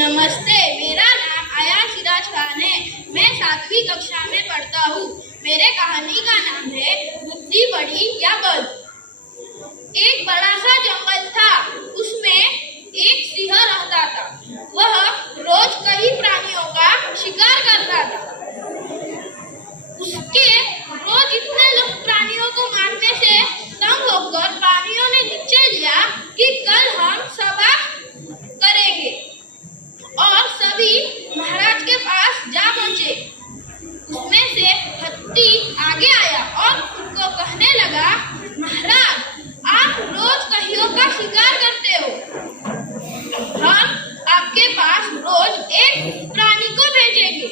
नमस्ते, मेरा नाम आया सिराज खान है। मैं 7वीं कक्षा में पढ़ता हूँ। मेरे कहानी का नाम है बुद्धि बड़ी या बल्ब। एक बड़ा सा जंगल था, उसमें एक सिंह रहता था। वह रोज कई प्राणियों का शिकार करता था। उसके रोज इतने प्राणियों को मारने से तंग होकर प्राणियों ने निश्चय लिया कि कल हम सभा करेंगे और सभी महाराज के पास जा पहुंचे। उसमें से हाथी आगे आया और उनको कहने लगा, महाराज, आप रोज कहियों का शिकार करते हो। हम आपके पास रोज एक प्राणी को भेजेंगे।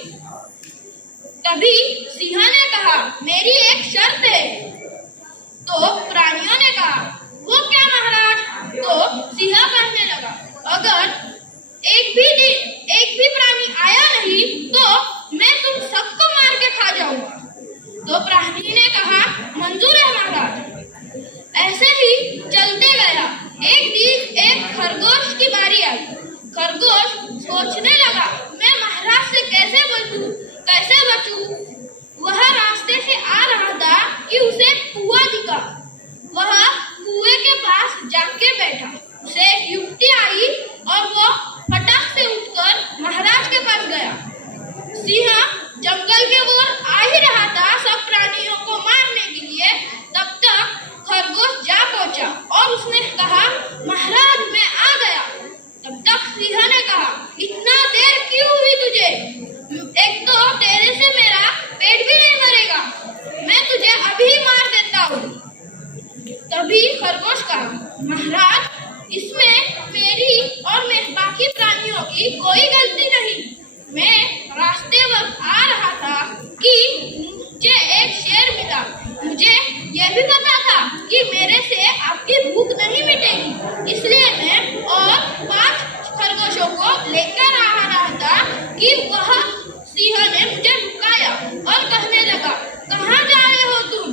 तभी सिंह ने कहा, मेरी एक शर्त है। तो प्राणियों ने कहा, वो क्या महाराज? तो सिंह कहने लगा, अगर एक भी प्राणी आया नहीं तो मैं तुम सबको मार के खा जाऊंगा। तो प्राणी ने कहा, मंजूर है महाराज। ऐसे ही चलते गया। एक दिन एक खरगोश की बारी आई। खरगोश सोचने लगा, मैं महाराज से कैसे बचूं? वह रास्ते से आ रहा था कि उसे कुआं दिखा। वह कुएं के पास जाके बैठा। उसे एक युक्ति आई और वो फटाक से उठकर महाराज के पास गया। सिंह जंगल के ओर आ ही रहा था सब प्राणियों को मारने के लिए। तब तक खरगोश जा पहुंचा और उसने कहा, महाराज, मैं आ गया। तब तक सिंह ने कहा, इतना देर क्यों हुई तुझे? एक तो तेरे से मेरा पेट भी नहीं भरेगा। मैं तुझे अभी मार देता हूँ। तभी खरगोश कहा, महाराज, इसमें मेरी और बाकी प्राणियों की कोई गलती नहीं। मैं रास्ते वक्त आ रहा था कि मुझे एक शेर मिला। मुझे यह भी पता था कि मेरे से आपकी भूख नहीं मिटेगी, इसलिए मैं और 5 खरगोशों को लेकर आ रहा था कि वह सिंह ने मुझे रुकाया और कहने लगा, कहाँ जा रहे हो तुम?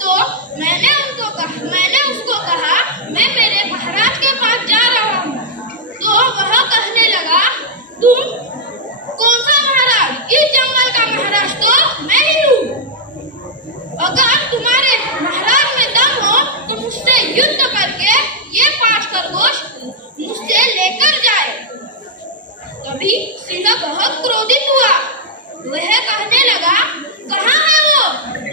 तो मैंने उसको कहा, मैं मेरे महाराज के पास जा रहा हूँ। तो वह कहने लगा, तुम कौन सा महाराज? इस जंगल का महाराज तो मैं ही हूँ। अगर तुम्हारे महाराज में दम हो तो मुझसे युद्ध करके ये 5 खरगोश मुझसे लेकर जाए। तभी सिंह बहुत क्रोधित हुआ। वह कहने लगा, कहाँ है वो?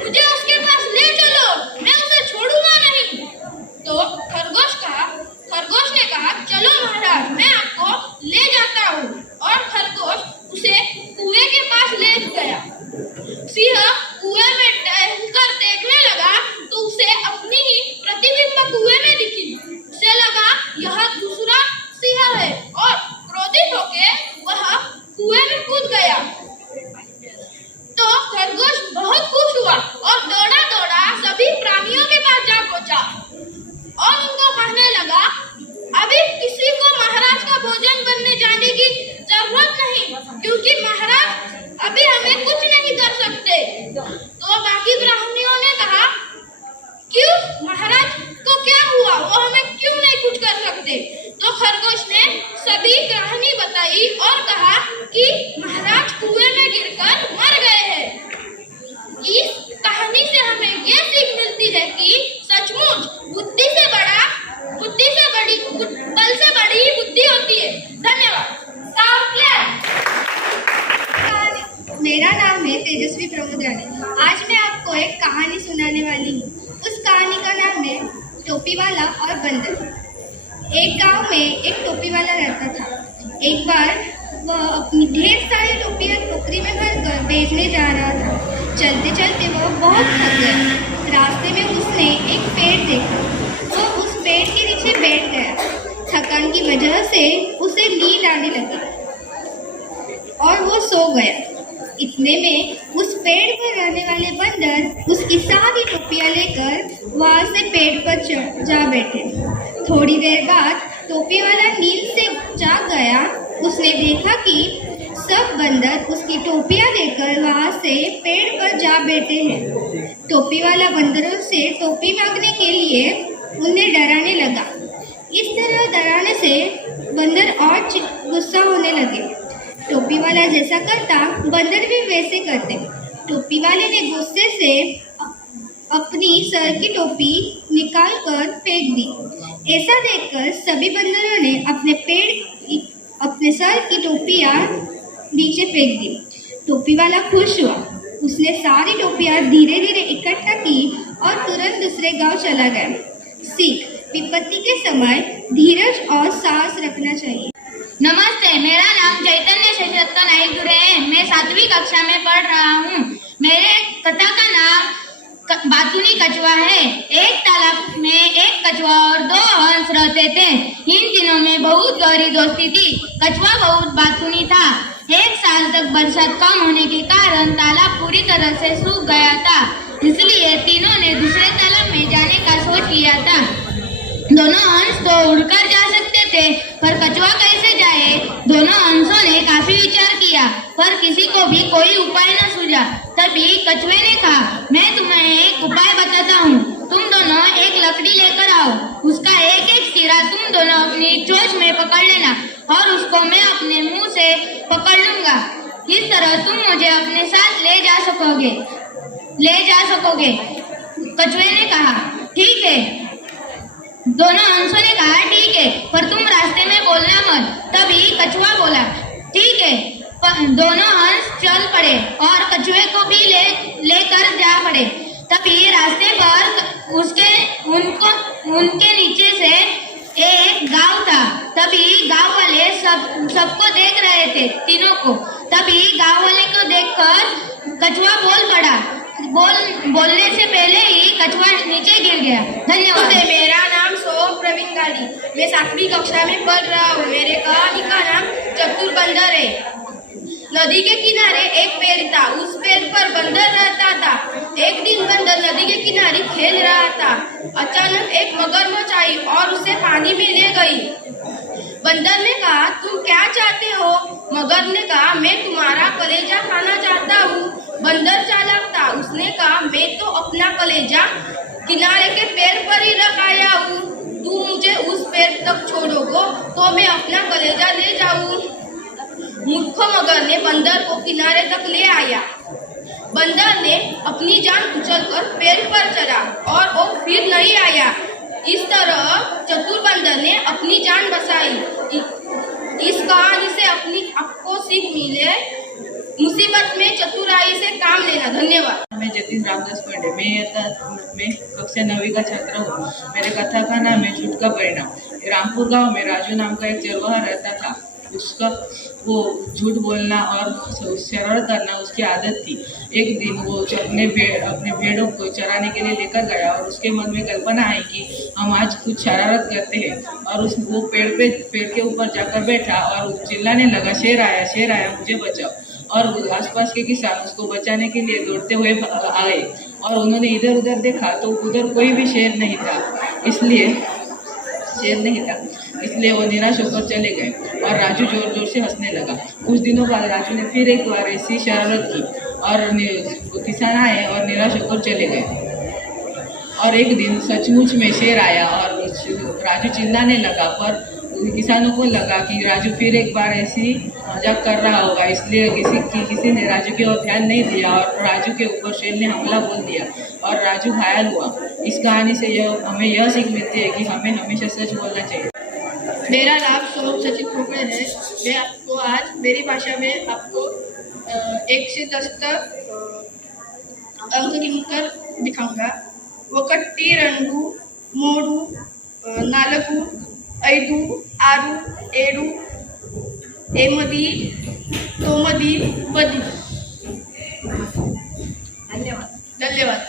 मुझे उसके पास ले चलो, मैं उसे छोड़ूंगा नहीं। तो खरगोश ने कहा, चलो महाराज, मैं आपको ले जाता हूँ। और खरगोश उसे कुएं के पास ले गया। सिंह कुएं में टहलकर देखने लगा तो उसे अपनी ही प्रतिबिंब कुएं में दिखी। उसे लगा यह दूसरा सिंह है और क्रोधित होकर वह कुएं में कूद गया। तो खरगोश बहुत खुश हुआ और दौड़ा सभी प्राणियों के पास जा पहुंचा और उनको कहने लगा, अभी किसी को महाराज का भोजन बनने जाने की जरूरत नहीं, क्योंकि महाराज अभी हमें कुछ नहीं कर सकते। तो बाकी प्राणियों ने कहा, क्यों? महाराज को क्या हुआ? वो हमें क्यों नहीं कुछ कर सकते? तो खरगोश ने सभी कहानी बताई और कहा कि महाराज कुएं में गिरकर मर गए हैं। इस कहानी से हमें ये सीख मिलती है कि सचमुच बल से बड़ी बुद्धि होती है। धन्यवाद। मेरा नाम है तेजस्वी प्रमोद राणे। आज मैं आपको एक कहानी सुनाने वाली हूँ। उस कहानी का नाम है टोपी वाला और बंदर। एक गांव में एक टोपी वाला रहता था। एक बार वह अपनी ढेर सारी टोपियाँ टोकरी में भरकर बेचने जा रहा था। चलते चलते वह बहुत थक गया। रास्ते में उसने एक पेड़ देखा। वो उस पेड़ के नीचे बैठ गया। थकान की वजह से उसे नींद आने लगी और वो सो गया। इतने में उस पेड़ पर रहने वाले बंदर उसकी सारी टोपियाँ लेकर वहाँ से पेड़ पर जा बैठे। थोड़ी देर बाद टोपी वाला नींद से जाग गया। उसने देखा कि सब बंदर उसकी टोपियाँ लेकर वहाँ से पेड़ पर जा बैठे हैं। टोपी वाला बंदरों से टोपी मांगने के लिए उन्हें डराने लगा। इस तरह डराने से बंदर और गुस्सा होने लगे। टोपी वाला जैसा करता बंदर भी वैसे करते। टोपी वाले ने गुस्से से अपनी सर की टोपी निकाल कर फेंक दी। ऐसा देखकर सभी बंदरों ने अपने सर की टोपियाँ नीचे फेंक दी। टोपी वाला खुश हुआ। उसने सारी टोपियाँ धीरे धीरे इकट्ठा की और तुरंत दूसरे गांव चला गया। सीख: विपत्ति के समय धीरज और साहस रखना चाहिए। नमस्ते, मेरा नाम चैतन्य शशरथ नाइक दुरे है। मैं 7वीं कक्षा में पढ़ रहा हूँ। मेरे कथा का नाम बातूनी कछुआ है। एक तालाब में एक कछुआ और 2 हंस रहते थे। इन दिनों में बहुत गहरी दोस्ती थी। कछुआ बहुत बातूनी था। 1 साल तक बरसात कम होने के कारण तालाब पूरी तरह से सूख गया था। इसलिए तीनों ने दूसरे तालाब में जाने का सोच लिया था। दोनों हंस तो उड़कर जा सकते थे, पर कछुआ कैसे जाए? दोनों हंसों ने काफी विचार किया, पर किसी को भी कोई उपाय न सूझा। तभी कछुए ने कहा, मैं तुम्हें एक उपाय बताता हूँ। तुम दोनों एक लकड़ी लेकर आओ। उसका एक एक सिरा तुम दोनों अपनी चोंच में पकड़ लेना और उसको मैं अपने मुंह से पकड़ लूंगा। इस तरह तुम मुझे अपने साथ ले जा सकोगे। कछुए ने कहा, ठीक है। दोनों हंसों ने कहा, ठीक है, पर तुम रास्ते में बोलना मत। तभी कछुआ बोला, ठीक है। दोनों हंस चल पड़े और कछुए को भी लेकर जा पड़े। तभी रास्ते पर उनके नीचे से एक गांव था। तभी गांव वाले सबको देख रहे थे, तीनों को। तभी गांव वाले को देखकर कछुआ बोल पड़ा। बोलने से पहले ही कछुआ नीचे गिर गया। धन्यवाद। मेरा नाम सोम प्रवीण गाड़ी। मैं 7वीं कक्षा में पढ़ रहा हूँ। मेरे कहानी का नाम चतुर बंदर है। नदी के किनारे एक पेड़ था। उस पेड़ पर बंदर रहता था। एक दिन बंदर नदी के किनारे खेल रहा था। अचानक एक मगरमच्छ आई और उसे पानी में ले गई। बंदर ने कहा, तुम क्या चाहते हो? मगर ने कहा, मैं तुम्हारा कलेजा खाना चाहता हूँ। बंदर चालाक था। उसने कहा, मैं तो अपना कलेजा किनारे के पेड़ पर ही रख आया हूँ। तुम मुझे उस पेड़ तक छोड़ोगे तो मैं अपना कलेजा ले जाऊँ। मूर्ख मगर ने बंदर को किनारे तक ले आया। बंदर ने अपनी जान कुचलकर पेड़ पर चढ़ा और वो फिर नहीं आया। इस तरह चतुर बंदर ने अपनी जान बचाई। इस कहानी से आपको सीख मिले, मुसीबत में चतुराई से काम लेना। धन्यवाद। मैं जतिन रामदास पांडे। मैं कक्षा 9वीं का छात्र हूँ। मेरे कथा का नाम है झूठ का परिणाम। रामपुर गांव में राजू नाम का एक चरवाहा रहता था। उसका वो झूठ बोलना और शरारत करना उसकी आदत थी। एक दिन वो अपने भेड़ों को चराने के लिए लेकर गया और उसके मन में कल्पना आई कि हम आज कुछ शरारत करते हैं। और वो पेड़ के ऊपर जाकर बैठा और चिल्लाने लगा, शेर आया, मुझे बचाओ। और आसपास के किसान उसको बचाने के लिए दौड़ते हुए आए और उन्होंने इधर उधर देखा तो उधर कोई भी शेर नहीं था। इसलिए वो निराश होकर चले गए और राजू जोर जोर से हंसने लगा। कुछ दिनों बाद राजू ने फिर एक बार ऐसी शरारत की और किसान आए और निराश होकर चले गए। और एक दिन सचमुच में शेर आया और राजू चिल्लाने लगा, पर किसानों को लगा कि राजू फिर एक बार ऐसी मजाक कर रहा होगा। इसलिए किसी ने राजू की ओर ध्यान नहीं दिया और राजू के ऊपर शेर ने हमला बोल दिया और राजू घायल हुआ। इस कहानी से हमें यह सीख मिलती है कि हमें हमेशा सच बोलना चाहिए। मेरा नाम सोम सचिन खोपड़े है। मैं आपको आज मेरी भाषा में आपको 1 से 10 तक अंक गिनकर दिखाऊंगा। 1 2 3 4 5 6 7 8 9 10 धन्यवाद।